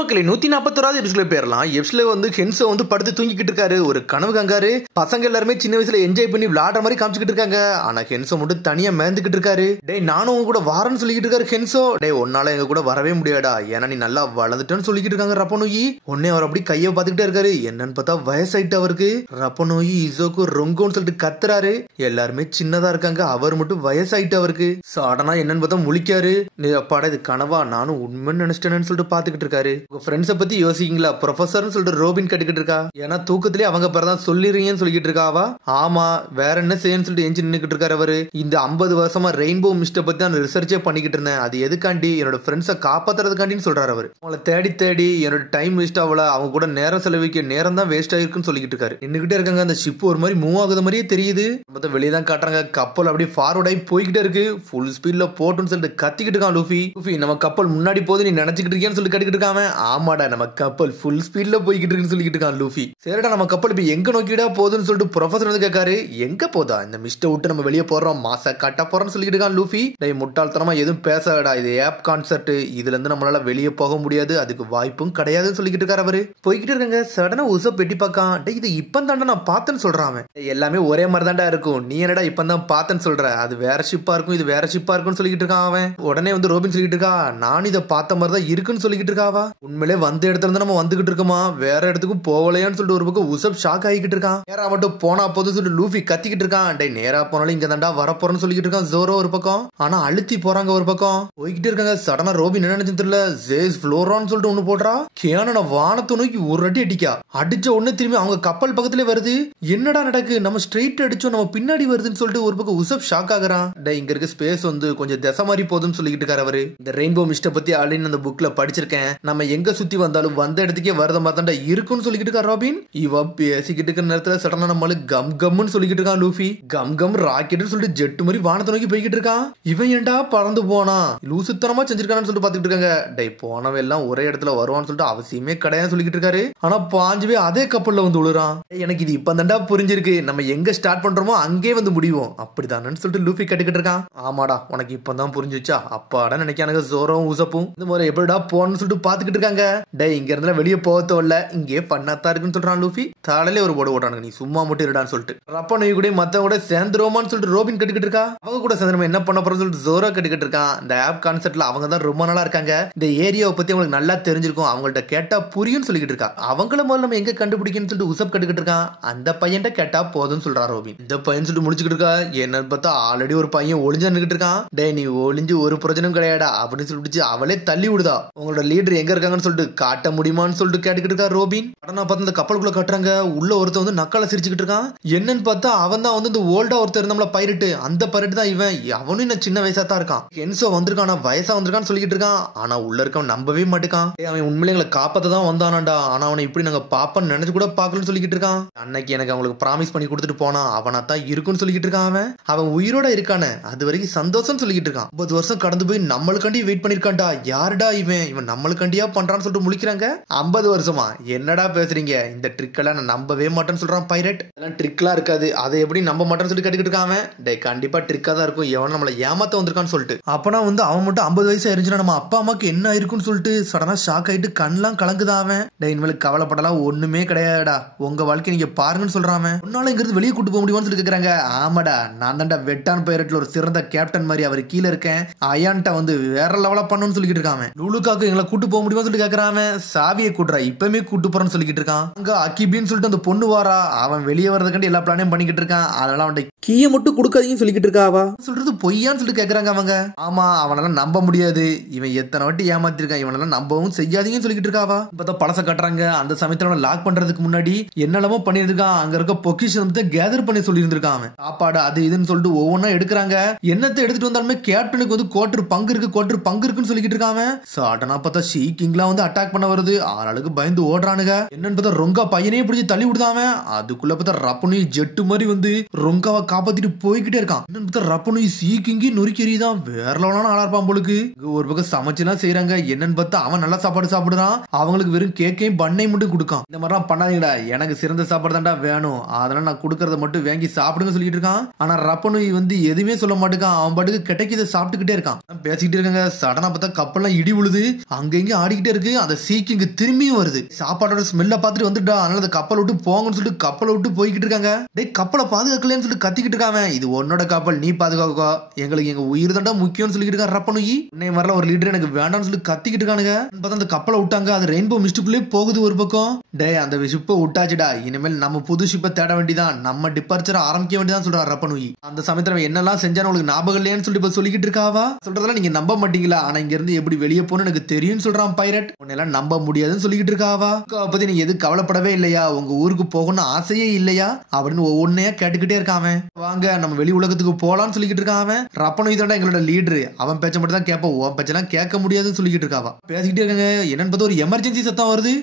மக்களே 141வது எபிசோட்ல பேரலாம். எப்ஸ்ல வந்து ஹென்சோ வந்து படுத்து தூங்கிக்கிட்டு இருக்காரு. ஒரு கனவு கங்காரு. பசங்க எல்லாருமே சின்ன வயசுல என்ஜாய் பண்ணி விளையாடுற மாதிரி காமிச்சிட்டு இருக்காங்க. ஆனா ஹென்சோ மட்டும் தனியா மேந்துக்கிட்டு இருக்காரு. டேய் நானும் உங்க கூட வரேன்னு சொல்லிக்கிட்டு இருக்காரு ஹென்சோ. டேய் உன்னால எங்க கூட வரவே முடியாடா, ஏன்னா நீ நல்லா வளர்ந்துட்டேன்னு சொல்லிக்கிட்டு இருக்காங்க ரப்பனோயி. உடனே அவர் அப்படி கையை பார்த்துக்கிட்டே இருக்காரு. என்னன்னு பார்த்தா வயசாயிட்டு அவருக்கு. ரப்பனோயி இசோக்கு ரொங்கோன்னு சொல்லிட்டு கத்துறாரு. எல்லாருமே சின்னதா இருக்காங்க, அவர் மட்டும் வயசாயிட்டு அவருக்கு. சடனா என்னன்னு பார்த்தா முழிக்காரு. அப்பாடா இது கனவா, நானும் உண்மைன்னு நினைச்சிட்டேன்னு சொல்லிட்டு பாத்துக்கிட்டு இருக்காரு. உங்க ஃப்ரெண்ட்ஸை பத்தி யோசிக்கீங்களா? ப்ரொஃபஸர்னு சொல்லிட்டு ரோபின் கட்டிக்கிட்டு இருக்கா. ஏன்னா தூக்கத்திலே அவங்க பேர் தான் சொல்லிடுறீங்கன்னு சொல்லிக்கிட்டு இருக்காவா. ஆமா வேற என்ன செய்யன்னு சொல்லிட்டு எஞ்சி நின்னுக்கிட்டு இருக்காரு அவரு. இந்த 50 வருஷமா ரெயின்போ மிஸ்ட பத்தி நான் ரிசர்ச்சே பண்ணிக்கிட்டு இருந்தேன். அது எதுக்காண்டி, என்னோட ஃப்ரெண்ட்ஸை காப்பாத்துறதுக்காண்டின்னு சொல்றாரு அவரு. அவங்கள தேடி தேடி என்னோட டைம் வேஸ்ட் ஆகல, அவங்க கூட நேரம் செலவிக்க நேரம் தான் வேஸ்ட் ஆயிருக்குன்னு சொல்லிக்கிட்டு இருக்காரு. நின்னுக்கிட்டே இருக்காங்க. அந்த ஷிப் ஒரு மாதிரி மூவ் ஆகுது மாதிரியே தெரியுது. மொத்தம் வெளியே தான் காட்டுறாங்க. கப்பல் அப்படியே ஃபார்வர்ட் ஆகி போய்கிட்டே இருக்கு. ஃபுல் ஸ்பீட்ல போட்டுன்னு சொல்லிட்டு கத்திக்கிட்டு இருக்கான் லூஃபி. லூஃபி நம்ம கப்பல் முன்னாடி போகுது, நீ நினைச்சுக்கிட்டு இருக்கேன்னு சொல்லி கட்டிக்கிட்டு இருக்காம. ஆமாடா நம்ம கப்பல் ஃபுல் ஸ்பீட்ல போய்கிட்டு இருக்குன்னு சொல்லிக்கிட்டு இருக்கான் லூஃபி. சரிடா நம்ம கப்பல் இப்ப எங்க நோக்கிடா போகுதுன்னு சொல்லிட்டு ப்ரொஃபசர் வந்து கேட்காரு. எங்க போதா, இந்த மிஸ்ட விட்டு நம்ம வெளியே போறோம், மாச கட்ட போறோம்னு சொல்லிட்டு இருக்கான் லூஃபி. டேய் முட்டாள்தனமா எதுவும் பேசாடா, இது ஆப் கான்செப்ட், இதுல இருந்து நம்மளால வெளியே போக முடியாது, அதுக்கு வாய்ப்பும் கிடையாதுன்னு சொல்லிக்கிட்டு இருக்காரு அவரு. போய்கிட்டு இருக்காங்க. சடனா உசப் பெட்டி பார்க்கான். டேய் இது இப்ப தாண்டா நான் பார்த்தேன்னு சொல்றான். எல்லாமே ஒரே மாதிரி தாண்டா இருக்கும், நீ என்னடா இப்ப தான் பார்த்தேன்னு சொல்ற, அது வேற ஷிப்பா இருக்கும், இது வேற ஷிப்பா இருக்கும்னு சொல்லிக்கிட்டு இருக்கான் அவன். உடனே வந்து ரோபின் சொல்லிட்டு இருக்கா, நான் இதை பார்த்த மாதிரி தான் இருக்குன்னு சொல்லிக்கிட்டு இருக்காவா. உண்மையிலே வந்த இடத்துல இருந்து நம்ம வந்துகிட்டு இருக்கோமா, வேற இடத்துக்கும் போகலையான்னு சொல்லிட்டு ஒரு பக்கம் உசப் ஷாக் ஆகிக்கிட்டு இருக்கான். நேரா மட்டும் போனா போதும் சொல்லிட்டு லூஃபி கத்திக்கிட்டு இருக்கான். டேய் நேரா போனாலும் இங்க தாண்டா வரப்போறன்னு சொல்லிக்கிட்டு இருக்கான் ஜோரோ ஒரு பக்கம். ஆனா அழுத்தி போறாங்க ஒரு பக்கம். போய்கிட்டே இருக்காங்க. சடனா ரோபின் என்ன நினைச்சு தெரியல, ஜேஸ் ஃப்ளோரான்னு சொல்லிட்டு ஒண்ணு போடுறா. கேன வானத்தை நோக்கி ஒரு அடி அடிக்கா. அடிச்ச உடனே திரும்பி அவங்க கப்பல் பக்கத்துல வருது. என்னடா நடக்கு, நம்ம ஸ்ட்ரெயிட் அடிச்சோம், நம்ம பின்னாடி வருதுன்னு சொல்லிட்டு ஒரு பக்கம் உசப் ஷாக் ஆகுறான். டே இங்க இருக்க ஸ்பேஸ் வந்து கொஞ்சம் திசை மாதிரி போதுன்னு சொல்லிக்கிட்டு இருக்காரு அவரு. இந்த ரெயின்போ மிஸ்ட பத்தி ஆல்ரெடி அந்த புக்ல படிச்சிருக்கேன், நம்ம எங்க சுத்தி வந்தாலும் வந்த இடத்துக்கே வரத மாதிரி இருக்குன்னு சொல்லிக்கிட்டு இருக்கா ரோபின். இவ பேசிக்கிட்டு இருக்கிற நேரத்துல சடனா நம்மளுக்கு கம் கம்னு சொல்லிக்கிட்டு இருக்கான் லூஃபி. கம் கம் ராக்கெட்னு சொல்லிட்டு ஜெட் மாதிரி வானத்தை நோக்கி போய்கிட்டு இருக்கான். இவன் ஏன்டா பறந்து போனா, லூசுத்தனமா செஞ்சிருக்கான்னு சொல்லிட்டு பாத்துக்கிட்டு இருக்காங்க. டே போனவன் எல்லாம் ஒரே இடத்துல வருவான்னு சொல்லிட்டு அவசியமே கிடையாதுன்னு சொல்லிக்கிட்டு இருக்காரு. ஆனா பாஞ்சுவே அதே கப்பல்ல வந்து விழுறான். எனக்கு இது இப்ப தாண்டா புரிஞ்சிருக்கு, நம்ம எங்க ஸ்டார்ட் பண்றோமோ அங்கே வந்து முடிவோம், அப்படிதானு சொல்லிட்டு லூஃபி கட்டிக்கிட்டு இருக்கான். ஆமாடா உனக்கு இப்பதான் புரிஞ்சுச்சா, அப்பாடா நினைக்கானுங்க ஜோரோவும் உசப்பும். இந்த மாதிரி எப்படிடா போன்னு சொல்லிட்டு பாத்துக்கிட்டு இருக்காங்க. டே இங்க இருந்தா வெளியே போகத்தோல்ல, இங்கே பண்ணாத்தான் இருக்குன்னு சொல்றான் லூஃபி. தாளையிலே ஒரு போட ஓட்டானுங்க, நீ சும்மா மட்டும் இருடான்னு சொல்லிட்டு. ரப்பனோய் கூட மத்தவங்க கூட சேர்ந்துருவோமான்னு சொல்லிட்டு ரோபின் கட்டிக்கிட்டு இருக்கா. அவங்க கூட சேர்ந்து என்ன பண்ண போறோம்னு சொல்லிட்டு ஜோரோ கட்டிக்கிட்டு இருக்கான். இந்த ஆப் கான்செப்ட்ல அவங்க தான் ரொம்ப நாளா இருக்காங்க, இந்த ஏரியாவை பத்தி அவங்களுக்கு நல்லா தெரிஞ்சிருக்கும், அவங்கள்ட்ட கேட்டா புரியும் சொல்லிக்கிட்டு இருக்கா. அவங்கள முதல்ல நம்ம எங்க கண்டுபிடிக்கணும்னு சொல்லிட்டு உசப் கட்டிக்கிட்டு இருக்கான். அந்த பையன்ட்ட கேட்டா போதும்னு சொல்றா ரோபின். இந்த பையன் சொல்லிட்டு முடிச்சுக்கிட்டு இருக்கா. என்னன்னு பார்த்தா ஆல்ரெடி ஒரு பையன் ஒளிஞ்சு நின்னுக்கிட்டு இருக்கான். டே நீ ஒளிஞ்சு ஒரு பிரச்சனையும் கிடையாடா அப்படின்னு சொல்லிட்டு அவளே தள்ளி விடுதா. உங்களோட லீடர் எங்க இருக்காங்கன்னு சொல்லிட்டு காட்ட முடியுமான்னு சொல்லிட்டு கேட்டுக்கிட்டு இருக்கா ரோபின். உடனே பார்த்து இந்த கப்பலுக்குள்ள கட்டுறாங்க. உள்ள ஒருத்தன் வந்து நக்கால சிரிச்சுக்கிட்டு இருக்கான். என்னன்னு பார்த்தா அவன் தான் வந்து இந்த ஓல்டா ஒருத்தர் நம்மள பைரட்டு, அந்த பைரட்டு தான் இவன். அவனும் இன்னும் சின்ன வயசா தான் இருக்கான். ஹென்சோ வந்திருக்கான், வயசா வந்திருக்கான்னு சொல்லிக்கிட்டு இருக்கான். ஆனா உள்ள இருக்கவன் நம்பவே மாட்டேக்கான். அவன் உண்மையிலே எங்களை காப்பாத்த தான் வந்தானாண்டா, ஆனா அவனை இப்படி நாங்க பாப்பன்னு நினைச்சு கூட பாக்கலன்னு சொல்லிக்கிட்டு இருக்கான். அன்னைக்கு எனக்கு அவங்களுக்கு ப்ராமிஸ் பண்ணி கொடுத்துட்டு போனா, அவனா தான் இருக்குன்னு சொல்லிக்கிட்டு இருக்கான். அவன் உயிரோட இருக்கானே அது வரைக்கும் சந்தோஷம் சொல்லிக்கிட்டு இருக்கான். 50 வருஷம் கடந்து போய் நம்மளுக்காண்டி வெயிட் பண்ணிருக்கான்டா. யாருடா இவன் நம்மளுக்காண்டியா பண்றான்னு சொல்லிட்டு முழிக்கிறாங்க. 50 வருஷமா என்னடா பேசுறீங்க, இந்த ட்ரிக் எல்லாம் நான் நம்பவே மாட்டேன்னு சொல்றான் பைரட். அதெல்லாம் ட்ரிக்லாம் இருக்காது, அதை எப்படி நம்ப மாட்டேன்னு சொல்லி கட்டிக்கிட்டு இருக்கான். டே கண்டிப்பா ட்ரிக்கா தான் இருக்கும், எவன் நம்மள ஏமாத்த வந்திருக்கான்னு சொல்லிட்டு. அப்பனா வந்து அவன் மட்டும் 50 வயசு ஆயிருச்சுன்னா நம்ம அப்பா அம்மாக்கு என்ன ஆயிருக்குன்னு சொல்லிட்டு சடனா ஷாக் ஆயிட்டு கண்ணெல்லாம் கலங்குதான் அவன். டே இனிமேல் கவலைப்படலாம் ஒண்ணுமே கிடையாதுடா, உங்க வாழ்க்கை நீங்க பாருங்கன்னு சொல்றான். உன்னால இங்க இருந்து வெளியே கூட்டு போக முடியுமான்னு சொல்லி கேக்குறாங்க. ஆமாடா நான் தான்டா வெட்டான் பைரட்ல ஒரு சிறந்த கேப்டன் மாதிரி அவர் கீழே இருக்கேன், அயான்ட்ட வந்து வேற லெவலா பண்ணணும்னு சொல்லிட்டு இருக்கான். லூலுக்காக்கு எங்களை கூட்டு போக முடியுமா சொல்லிட்டு கேக்குறான். சாவியை கூட்டுறா இப்பவுமே கூட்டு போறேன்னு சொல்லிட்டு இருக்கான். அங்க அக்கிபின்னு சொல்லிட்டு அந்த பொண்ணு வாரா, அவன் வெளியே வரதுக்காண்டி எல்லா பிளானையும் பண்ணிக்கிட்டு இருக்கான். அதனால அவன் கீயை மட்டும் கொடுக்காதீங்கன்னு சொல்லிக்கிட்டு இருக்காவா. சொல்றது பொய்யான்னு சொல்லிட்டு கேக்குறாங்க அவங்க. ஆமா அவனால நம்ப முடியாது, இவன் எத்தனை வாட்டி ஏமாத்திருக்கான், இவனெல்லாம் நம்பவும் செய்யாதீங்கன்னு சொல்லிக்கிட்டு இருக்காவா. இப்ப பழச கட்டுறாங்க. அந்த சமயத்துல அவன் லாக் பண்றதுக்கு முன்னாடி என்னெல்லாமோ பண்ணிருக்கான். அங்க இருக்க பொக்கிஷன் கேதர் பண்ணி சொல்லி இருந்திருக்கான். சாப்பாடு அது இதுன்னு சொல்லிட்டு ஒவ்வொன்னா எடுக்கிறாங்க. என்னத்தை எடுத்துட்டு வந்தாலுமே கேப்டனுக்கு வந்து கோட்டர் பங்கு இருக்குன்னு சொல்லிக்கிட்டு இருக்காங்க. சடனா பார்த்தா ஷீ கிங்லாம் வந்து அட்டாக் பண்ண வருது. ஆளுக்கு பயந்து ஓடுறானுங்க. என்னன்னு பார்த்தா ரொங்கா பையனே பிடிச்சி தள்ளி விடுதாம. அதுக்குள்ள பார்த்தா ரப்பனு ஜெட்டு மாதிரி வந்து ரொங்காவை காப்பாத்திட்டு போய்கிட்டே இருக்கான். என்னன்னு பார்த்தா ரப்பனு ஷீ கிங்கி நொறுக்கி எறிதான். வேற லெவலான ஆளா இருப்பான் போலுக்கு. ஒரு பக்கம் சமைச்சுலாம் செய்யறாங்க. என்னன்னு பார்த்தா அவன் நல்லா சாப்பாடு சாப்பிடுறான். அவங்களுக்கு வெறும் கேக்கையும் பண்ணையும் மட்டும் கொடுக்கான். இந்த மாதிரிலாம் பண்ணாதீங்கடா, எனக்கு சிறந்த சாப்பாடு தான்டா வேணும், அதனால நான் கொடுக்கறத மட்டும் வாங்கி சாப்பிடுங்க சொல்லிட்டு இருக்கான். ஆனா ரப்பனு வந்து எதுவுமே சொல்ல மாட்டேங்கான். அவன் பாட்டுக்கு கிடைக்கிறத சாப்பிட்டுக்கிட்டே இருக்கான். பேசிக்கிட்டே இருக்காங்க. சடனா பார்த்தா கப்பல்லாம் இடி விழுது. அங்க இங்க ஆடிக்கிட்டே வந்துகிட்டே இருக்கு. அந்த சீக்கிங் திரும்பியும் வருது. சாப்பாடோட ஸ்மெல்ல பார்த்துட்டு வந்துட்டா. அதனால அந்த கப்பலை விட்டு போங்கன்னு சொல்லிட்டு கப்பலை விட்டு போய்கிட்டு இருக்காங்க. டேய் கப்பலை பாதுகாக்கலன்னு சொல்லிட்டு கத்திக்கிட்டு இருக்காங்க. இது உன்னோட கப்பல், நீ பாதுகாக்கோ, எங்களுக்கு எங்க உயிர் தாண்டா முக்கியம்னு சொல்லிட்டு இருக்கான் ரப்பனுயி. உன்னை மாதிரிலாம் ஒரு லீடர் எனக்கு வேண்டாம்னு சொல்லி கத்திக்கிட்டு இருக்கானுங்க. பார்த்தா அந்த கப்பலை விட்டாங்க. அது ரெயின்போ மிஸ்டுக்குள்ளே போகுது ஒரு பக்கம். டே அந்த ஷிப்பை விட்டாச்சுடா, இனிமேல் நம்ம புது ஷிப்பை தேட வேண்டியதான், நம்ம டிபார்ச்சர் ஆரம்பிக்க வேண்டியதான் சொல்றான் ரப்பனுயி. அந்த சமயத்துல என்னெல்லாம் செஞ்சானு உங்களுக்கு ஞாபகம் இல்லையான்னு சொல்லிட்டு இப்ப சொல்லிக்கிட்டு இருக்காவா. சொல்றதெல்லாம் நீங்க நம்ப மாட்டீங்களா, ஆனா இங்க இருந்து எப்படி வெளியே போகணும்னு எனக்கு தெரியும் சொல்றான் பைரட். உன்னெல்லாம் நம்ப முடியாதுன்னு சொல்லிக்கிட்டு இருக்காவா. பத்தி நீங்க எது கவலைப்படவே இல்லையா, உங்க ஊருக்கு போகணும்னு ஆசையே இல்லையா அப்படின்னு ஒவ்வொன்னையா கேட்டுக்கிட்டே இருக்காம. வாங்க நம்ம வெளி உலகத்துக்கு போலான்னு சொல்லிக்கிட்டு இருக்காம. ரப்பனுயி தாண்டா எங்களோட லீடரு, அவன் பேச்ச மட்டும் தான் கேட்போம், உன் பேச்செல்லாம் கேட்க முடியாதுன்னு சொல்லிக்கிட்டு இருக்காவா. பேசிக்கிட்டே இருக்காங்க. என்னன்னு பார்த்தா ஒரு எமர்ஜென்சி சத்தம் வருது.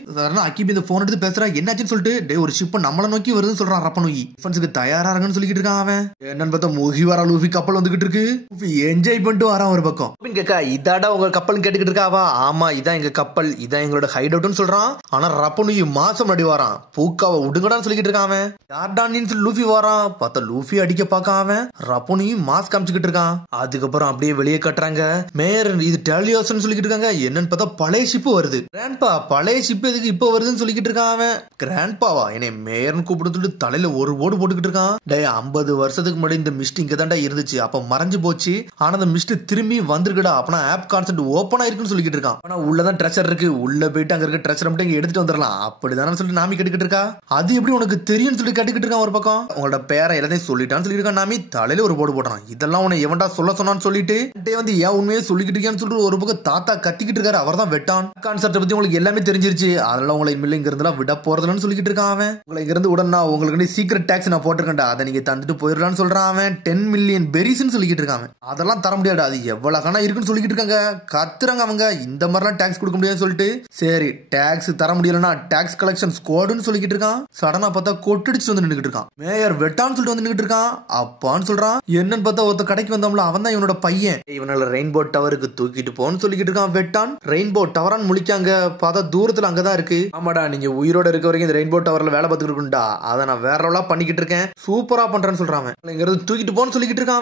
அக்கிபி இந்த போன் எடுத்து பேசுறா. என்னாச்சுன்னு சொல்லிட்டு டே ஒரு ஷிப் நம்மள நோக்கி வருதுன்னு சொல்றான் ரப்பனுயி. டிஃபென்ஸ்க்கு தயாரா இருக்குன்னு சொல்லிக்கிட்டு இருக்கான் அவன். என்னன்னு பார்த்தா முகிவாரா லூஃபி கப்பல் வந்துகிட்டு இருக்கு. என்ஜாய் பண்ணிட்டு வரான் ஒரு பக்கம். கேட்கா இதாடா உங்க கப்பல் கேட்டுக்கிட்டு இருக்காவா. ஆமா இதான் எங்க கப்பல், இதான் எங்களோட ஹைட் அவுட்னு சொல்றான். ஆனா ரப்பனுயி மாசம் நடி வரான். பூக்காவை விடுங்கடான்னு சொல்லிக்கிட்டு இருக்கான் அவன். யார்டான்னு சொல்லி லூஃபி வரான். பார்த்தா லூஃபி அடிக்க பார்க்காம அவன் ரப்பனுயி மாஸ்க் காமிச்சுக்கிட்டு இருக்கான். அதுக்கப்புறம் அப்படியே வெளியே கட்டுறாங்க. மேயர் இது டெலியோஸ்னு சொல்லிக்கிட்டு இருக்காங்க. என்னன்னு பார்த்தா பழைய ஷிப் வருது. கிராண்ட்பா பழைய ஷிப் எதுக்கு இப்ப வருதுன்னு சொல்லிக்கிட்டு இருக்கான் அவன். கிராண்ட்பாவா என்னை மேயர்னு கூப்பிட்டு தலையில ஒரு ஓடு போட்டுக்கிட்டு இருக்கான். டே 50 வருஷத்துக்கு முன்னாடி இந்த மிஸ்ட் இங்க தாண்டா இருந்துச்சு, அப்ப மறைஞ்சு போச்சு, ஆனா அந்த மிஸ்ட் திரும்பி வந்திருக்குடா, அப்பனா ஆப் கான்செப்ட் ஓபன் ஆயிருக்குன்னு சொல்லிக்கிட்டு இருக்கான். ஆனா உள்ளதான் ட்ரெஷர் இருக்கு, உள்ள போயிட்டு அங்க இருக்க ட்ரெஷர் மட்டும் இங்க எடுத்துட்டு வந்துடலாம் அப்படிதானு சொல்லி நாமி கேட்டுக்கிட்டு இருக்கா. அது எப்படி உனக்கு தெரியும்னு சொல்லி கேட்டுக்கிட்டு இருக்கான் ஒரு பக்கம். உங்களோட பேரை எல்லாத்தையும் சொல்லிட்டான்னு சொல்லியிருக்கான் நாமி. தலையில ஒரு போடு போடுறான். இதெல்லாம் உன்னை எவன்டா சொல்ல சொன்னான்னு சொல்லிட்டு வந்து ஏன் உண்மையே சொல்லிக்கிட்டு இருக்கான்னு சொல்லிட்டு ஒரு பக்கம் தாத்தா கத்திக்கிட்டு இருக்காரு. அவர் தான் வெட்டான். கான்செப்ட் பத்தி உங்களுக்கு எல்லாமே தெரிஞ்சிருச்சு, அதெல்லாம் உங்களை இனிமேல் இங்க இருந்தெல்லாம் விட போறதுன்னு சொல்லிக்கிட்டு இருக்கான் அவன். உங்களை இங்க இருந்து உடனே உங்களுக்கு சீக்ரெட் டாக்ஸ் நான் போட்டிருக்கேன்டா, அதை நீங்க தந்துட்டு போயிடலான்னு சொல்றான் அவன். 10 மில்லியன் பெரிஸ்ன்னு சொல்லிக்கிட்டு இருக்காங்க. அதெல்லாம் தர முடியாது, அது எவ்வளவு கணா இருக்குன்னு சொல்லிக்கிட்டு இருக்காங்க. கத்துறாங்க அவங்க. இந்த மாதிரிலாம் டாக்ஸ் கொடுக்க முடியாதுன்னு சொல்லிட்டு. சரி டாக்ஸ் தர முடியலன்னா டாக்ஸ் கலெக்ஷன் ஸ்குவாடுன்னு சொல்லிக்கிட்டு இருக்கான். சடனா பார்த்தா கொட்டடிச்சு வந்து நின்னுக்கிட்டு இருக்கான். மேயர் வெட்டான்னு சொல்லிட்டு வந்து நின்னுக்கிட்டு இருக்கான். அப்பான்னு சொல்றான். என்னன்னு பார்த்தா ஒருத்த கடைக்கு வந்தோம்ல, அவன் தான் இவனோட பையன். இவனால ரெயின்போ டவருக்கு தூக்கிட்டு போன்னு சொல்லிக்கிட்டு இருக்கான் வெட்டான். ரெயின்போ டவரான்னு முழிக்காங்க. பார்த்தா தூரத்துல அங்கதான் இருக்கு. ஆமாடா நீங்க உயிரோட இருக்க வரைக்கும் இந்த ரெயின்போ டவர்ல வேலை பார்த்துட்டு இருக்குண்டா, அதை நான் வேற லெவலா பண்ணிக்கிட்டு இருக்கேன், சூப்பரா பண்றேன்னு சொல்றான். இங்க இருந்து தூக்கிட்டு போன்னு சொல்லிக்கிட்டு இருக்கான்.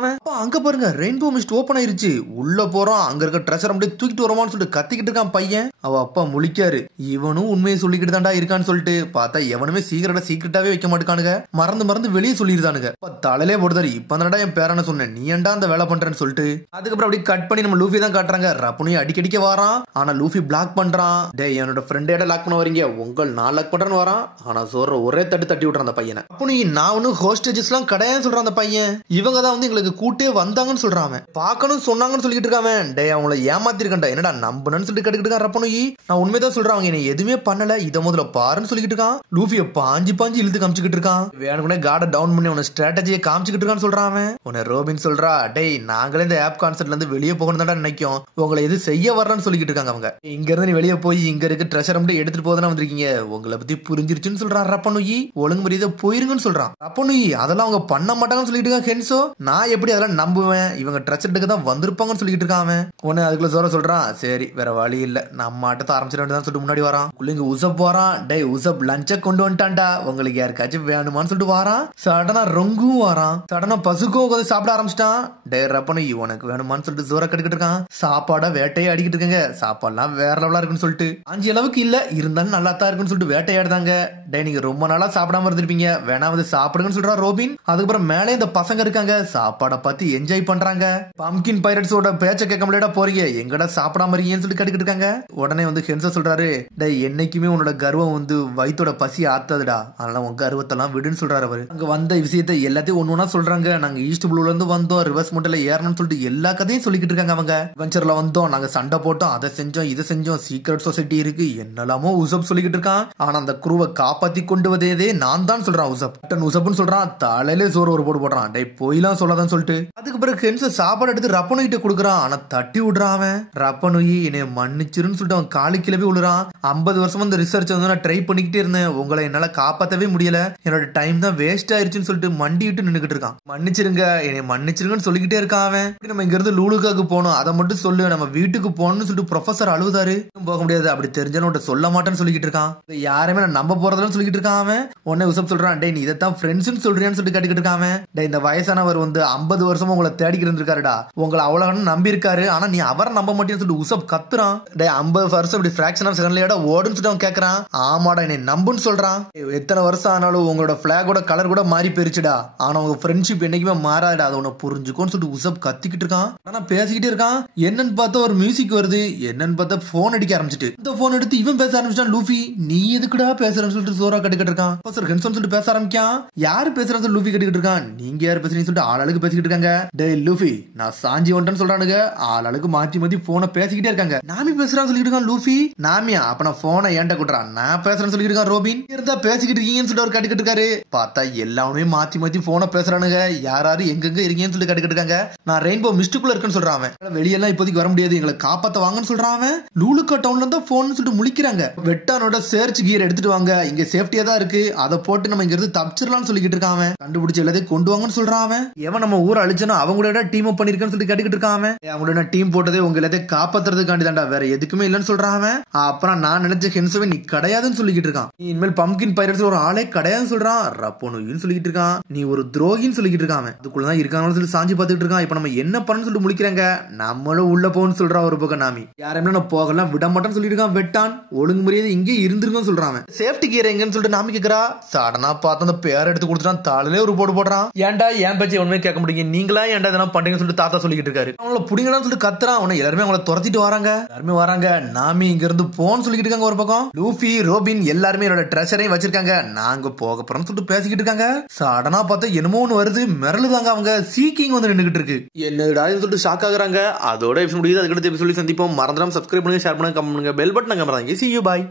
அங்க பாருங்க ரெயின்போ மிஸ்ட் ஓபன் ஆயிருச்சு. உள்ள போறோம். அங்க இருக்க ட்ரெஷர் அப்படியே தூக்கிட்டு வரமான்னு சொல்லிட்டு கத்திக்கிட்டு இருக்கான் பையன். அவ அப்பா முழிக்காரு. இவனும் உண்மையை சொல்லிக்கிட்டு தான்டா இருக்கான்னு சொல்லிட்டு பார்த்தா எவனுமே சீக்கிரட்டாவே வைக்க மாட்டேக்கானுங்க. மறந்து வெளியே சொல்லிருந்தானுங்க. தலையிலே போடுதாரு. இப்ப தானடா என் பேரான சொன்னேன், நீ ஏன்டா அந்த வேலை பண்றேன்னு சொல்லிட்டு. அதுக்கப்புறம் அப்படி கட் பண்ணி நம்ம லூஃபி தான் காட்டுறாங்க. ரப்பனுயி அடிக்கடிக்க வாரான். ஆனா லூஃபி பிளாக் பண்றான். டே என்னோட ஃப்ரெண்ட் லாக் பண்ண வரீங்க, உங்கள் நான் லாக் பண்றேன்னு வரான். ஆனா சொல்ற ஒரே தட்டி விட்டுறான் அந்த பையனை. ரப்பனுயி நான் ஒன்னும் ஹோஸ்டேஜஸ் எல்லாம் கிடையாதுன்னு சொல்றான் அந்த பையன். இவங்க தான் வந்து எங்களுக்கு கூட்டே வந்தாங்கன்னு சொல்றான். பாக்கணும் சொன்னாங்கன்னு சொல்லிட்டு இருக்கான். டே அவங்கள ஏமாத்திருக்கா, என்னடா நம்பணும்னு சொல்லிட்டு கேட்டுக்கிட்டு இருக்கான் ரப்பனுயி. நான் உண்மைதான் சொல்றேன், அவங்க என்ன எதுவுமே பண்ணல, இதை முதல்ல பாருன்னு சொல்லிட்டு இருக்கான். லூஃபிய பாஞ்சு இழுத்து காமிச்சுக்கிட்டு இருக்கான். வேணும்னே கார்டை டவுன் பண்ணி உன ஸ்ட்ராட்டஜியை காமிச்சுக்கிட்டு இருக்கான்னு சொல்றான். உன்னை ரோபின் சொல்றா, டேய் நாங்களே இந்த ஆப் கான்செப்ட்ல இருந்து வெளியே போகணும் தான் நினைக்கும், உங்களை எது செய்ய வரலன்னு சொல்லிக்கிட்டு இருக்காங்க அவங்க. இங்க இருந்து நீ வெளியே போய் இங்க இருக்க ட்ரெஷர் மட்டும் எடுத்துட்டு போதானே வந்திருக்கீங்க, உங்களை பத்தி புரிஞ்சிருச்சுன்னு சொல்றான் ரப்பனுயி. ஒழுங்கு மரியாதை போயிருங்கன்னு சொல்றான் ரப்பனுயி. அதெல்லாம் அவங்க பண்ண மாட்டாங்கன்னு சொல்லிட்டு இருக்கான் ஹென்சோ. நான் எப்படி அதெல்லாம் நம்புவேன், இவங்க ட்ரெஷருக்கு தான் வந்திருப்பாங்கன்னு சொல்லிட்டு இருக்கான். உடனே அதுக்குள்ள சொல்றான், சரி வேற வழி இல்ல, நம்ம ஆட்டத்தை ஆரம்பிச்சிட வேண்டியதான் சொல்லிட்டு முன்னாடி வரான். குள்ளிங்க உசப் போறான். டே உசப் லஞ்ச கொண்டு வந்துட்டான்டா, உங்களுக்கு யாருக்காச்சும் வேணுமான்னு சொல்லிட்டு வாரான். சடனா ரொங்கும் வாரான். சடனா பசுக்கும் உட்காந்து சாப்பிட ஆரம்பிச்சிட்டான். டே ரப்பனுயி உனக்கு வேணுமான்னு சொல்லிட்டு ஜோர கட்டுக்கிட்டு இருக்கான். சாப்பாட வேட்டையை அடிக்கிட்டு இருக்காங்க. சாப்பாடுலாம் வேற லெவலா இருக்குன்னு சொல்லிட்டு. 5 அளவுக்கு இல்ல இருந்தாலும் நல்லா தான் இருக்குன்னு சொல்லிட்டு வேட்டையாடுதாங்க. டே நீங்க ரொம்ப நாளா சாப்பிடாம இருந்திருப்பீங்க, வேணா வந்து சாப்பிடுங்கன்னு சொல்றா ரோபின். அதுக்கப்புறம் மேலே இந்த பசங்க இருக்காங்க, சாப்பாட பார்த்து என்ஜாய் பண்றாங்க. பம்கின் பைரட்ஸோட பேச்ச கேட்க முடியாடா போறீங்க, எங்கடா சாப்பிடாம இருக்கீங்கன்னு சொல்லிட்டு கேட்டுக்கிட்டு இருக்காங்க. உடனே வந்து ஹென்சோ சொல்றாரு, டே என்னைக்குமே உன்னோட கர்வம் வந்து வயித்தோட பசி ஆத்தாதுடா, அதனால உங்க கர்வத்தெல்லாம் விடுன்னு சொல்றாரு அவரு. அங்க வந்த விஷயத்தை எல்லாத்தையும் ஒண்ணு சொல்றாங்க. நாங்க ஈஸ்ட் ப்ளூல இருந்து வந்தோம், ரிவர்ஸ் மோட்டல்ல ஏறணும்னு சொல்லிட்டு எல்லா கதையும் சொல்லிக்கிட்டு இருக்காங்க அவங்க. வெஞ்சர்ல வந்தோம், நாங்க சண்டை போட்டோம், அதை செஞ்சோம் இதை செஞ்சோம், சீக்ரெட் சொசைட்டி இருக்கு, என்னெல்லாமோ உசப் சொல்லிக்கிட்டு இருக்கான். ஆனா அந்த குருவை காப்பாத்தி கொண்டு வதே நான் தான் சொல்றான் உசப். உசப்னு சொல்றான். தலையிலே சோறு ஒரு போட்டு போடுறான். டே போயிலாம் சொல்லாதான் சொல்லிட்டு. அதுக்கு பிறகு ஹென்சோ சாப்பாடு எடுத்து ரப்பனுயிட்ட கொடுக்குறான். ஆனா தட்டி விடுறான் அவன். ரப்பனுயி என்னை மன்னிச்சிருன்னு சொல்லிட்டு அவன் காலுக்கு கிளப்பி விழுறான். 50 வருஷமா இந்த ரிசர்ச் வந்து நான் ட்ரை பண்ணிக்கிட்டே இருந்தேன், உங்களை என்னால காப்பாத்தவே முடியல, என்னோட டைம் தான் வேஸ்ட் ஆயிருச்சுன்னு சொல்லிட்டு மண்டிட்டு நின்னுக்கிட்டு இருக்கான். மன்னிச்சிருங்க என்னை மன்னிச்சிருங்கன்னு சொல்லிக்கிட்டே இருக்கான் அவன். நம்ம இங்க இருந்து லூலுக்காக்கு போனோம், அதை மட்டும் சொல்லு, நம்ம வீட்டுக்கு போகணும்னு சொல்லிட்டு ப்ரொஃபசர் அழுதாரு. போக முடியாது, அப்படி தெரிஞ்சவன் சொல்ல மாட்டேன்னு சொல்லிக்கிட்டு இருக்கான். யாருமே நான் நம்ப போறதுன்னு சொல்லிக்கிட்டு இருக்கான் அவன். உடனே உசப் சொல்றான், டே நீ இதைத்தான் ஃப்ரெண்ட்ஸ்னு சொல்றியான்னு சொல்லிட்டு கேட்டுக்கிட்டு இருக்கான். டே இந்த வயசானவர் வந்து 50 வருஷமா உங்களை தேடிக்கிட்டு இருந்திருக்காருடா, உங்களை அவ்வளவு நம்பி இருக்காரு, ஆனா நீ அவரை நம்ப மாட்டேன்னு சொல்லிட்டு உசப் கத்துறான். டே 50% இப்படி ஃபிராக்ஷன் ஆஃப் செகண்ட்லயோட ஓடுன்னு சொல்லிட்டு அவன் கேக்குறான். ஆமாடா என்னை நம்புன்னு சொல்றான். எத்தனை வருஷம் ஆனாலும் உங்களோட பிளாகோட கலர் கூட மாறி போயிருச்சுடா, ஆனா உங்க ஃப்ரெண்ட்ஷிப் என்னைக்குமே மாறாடா, அதை உன்னை புரிஞ்சுக்கோன்னு சொல்லிட்டு உசப் கத்திக்கிட்டு இருக்கான். ஆனா பேசிக்கிட்டே இருக்கான். என்னன்னு பார்த்தா ஒரு மியூசிக் வருது. என்னன்னு பார்த்தா போன் அடிக்க ஆரம்பிச்சிட்டு இந்த போன் எடுத்து இவன் பேச ஆரம்பிச்சான். லூஃபி நீ எதுக்குடா பேசுறன்னு சொல்லிட்டு சோரா கட்டுக்கிட்டு இருக்கான். சார் ஹென்சன் சொல்லிட்டு பேச ஆரம்பிக்கான். யாரு பேசுறான்னு சொல்லி லூஃபி கட்டிக்கிட்டு இருக்கான். நீங்க யாரு பேசுறீங்கன்னு சொல்லிட்டு ஆளாளுக்கு பேசிக்கிட்டு இருக்காங்க. டே லூஃபி நான் சாஞ்சி வந்துட்டேன்னு சொல்றானுங்க. ஆளாளுக்கு மாத்தி மாத்தி போனை பேசிக்கிட்டே இருக்காங்க. நாமி பேசுறான்னு சொல்லிட்டு இருக்கான் லூஃபி. நாமியா அப்ப நான் போனை ஏன்ட்ட குடுறான், நான் பேசுறேன்னு சொல்லிட்டு இருக்கான். ரோபின் இருந்தா பேசிக்கிட்டு இருக்கீங்கன்னு சொல்லிட்டு அவர் கட்டிக்கிட்டு இருக்காரு. பார்த்தா எல்லாமே மாத்தி மாத்தி போனை பேசுறானுங்க. யாராரு எங்கெங்க இருக்கீங்கன்னு சொல்லி கட்டிக்கிட்டு இருக்காங்க. நான் ரெயின்போ மிஸ்டுக்குள்ள இருக்குன்னு சொல்றான். வெளியெல்லாம் இப்போதைக்கு வர முடியாது, எங்களை காப்பாத்த வாங்கன்னு சொல்றான். லூலுக்கா டவுன்ல தான் போன் சொல்லிட்டு முழிக்கிறாங்க. வெட்டானோட சர்ச் கியர் எடுத்துட்டு வாங்க, இங்க சேஃப்டியா தான் இருக்கு, அதை போட்டு நம்ம இங்க இருந்து தப்பிச்சிடலாம்னு சொல்லிட்டு இருக்கான். கண்டுபிடிச்சு எல்லாத்தையும் கொண்டு வாங்கன்னு சொல்றான். எவன் நம்ம ஊரை அழிச்சனா அவங்களோட டீம் அப் பண்ணிருக்கேன்னு சொல்லி கேட்டுக்கிட்டு இருக்கான். அவங்களோட டீம் போட்டதே உங்க எல்லாத்தையும் காப்பாத்துறதுக்காண்டி தான்டா, வேற எதுக்குமே இல்லன்னு சொல்றான். அப்புறம் நான் நினைச்ச ஹென்சவே நீ கிடையாதுன்னு சொல்லிக்கிட்டு இருக்கான். நீ இனிமேல் பம்கின் பைரட்ஸ் ஒரு ஆளே கிடையாதுன்னு சொல்றான். ரப்போனுன்னு சொல்லிக்கிட்டு இருக்கான். நீ ஒரு துரோகின்னு சொல்லிக்கிட்டு இருக்கான். அதுக்குள்ளதான் இருக்காங்கன்னு சொல்லி சாஞ்சி பார்த்துட்டு இருக்கான். இப்ப நம்ம என்ன பண்ணு சொல்லிட்டு முழிக்கிறாங்க. நம்மளும் உள்ள போன்னு சொல்றான் ஒரு பக்கம். நாமி யாருமே நான் போகலாம் விட மாட்டேன்னு சொல்லிட்டு இருக்கான். வெட்டான் ஒழுங்கு முறையாது இங்கே இருந்திருக்கும் சொல்றான். சேஃப்டி கியர் எங்கன்னு சொல்லிட்டு நாமி கேக்குறா. சடனா பார்த்து அந்த பேர் எடுத்து கொடுத்துட்டான். தாளிலே ஒரு போடு போடுறான். ஏன்டா ஏன் பேச்சு ஒண்ணுமே கேட்க முடியும், நீங்களா ஏன்டா இதெல்லாம் பண்றீங்கன்னு சொல்லிட்டு தாத்தா சொல்லிக்கிட்டு இருக்காரு. அவங்கள புடிங்கடான்னு சொல்லிட்டு கத்துறான். அவனை எல்லாருமே அவங்கள துரத்திட்டு வராங்க. எல்லாருமே வராங்க. நாமி இங்க இருந்து போன்னு சொல்லிக்கிட்டு இருக்காங்க ஒரு பக்கம். லூஃபி ரோபின் எல்லாருமே என்னோட ட்ரெஷரையும் வச்சிருக்காங்க, நாங்க போக போறோம்னு சொல்லிட்டு பேசிக்கிட்டு இருக்காங்க. சடனா பார்த்தா என்னமோ ஒண்ணு வருது. மிரளுதாங்க அவங்க. சீக்கிங் வந்து நின்னுகிட்டு இருக்கு. என்னடா சொல்லிட்டு ஷாக் ஆகுறாங்க. அதோட எபிசோட் முடியுது. அதுக்கடுத்து எபிசோட் சந்திப்போம். மறந்துடாம சப்ஸ்கிரைப் பண்ணுங்க, ஷேர் பண்ணுங்க, கமெண்ட் பண்ணுங்க, பெல் பட்டன் அமர்த்தாங்க. See you, bye.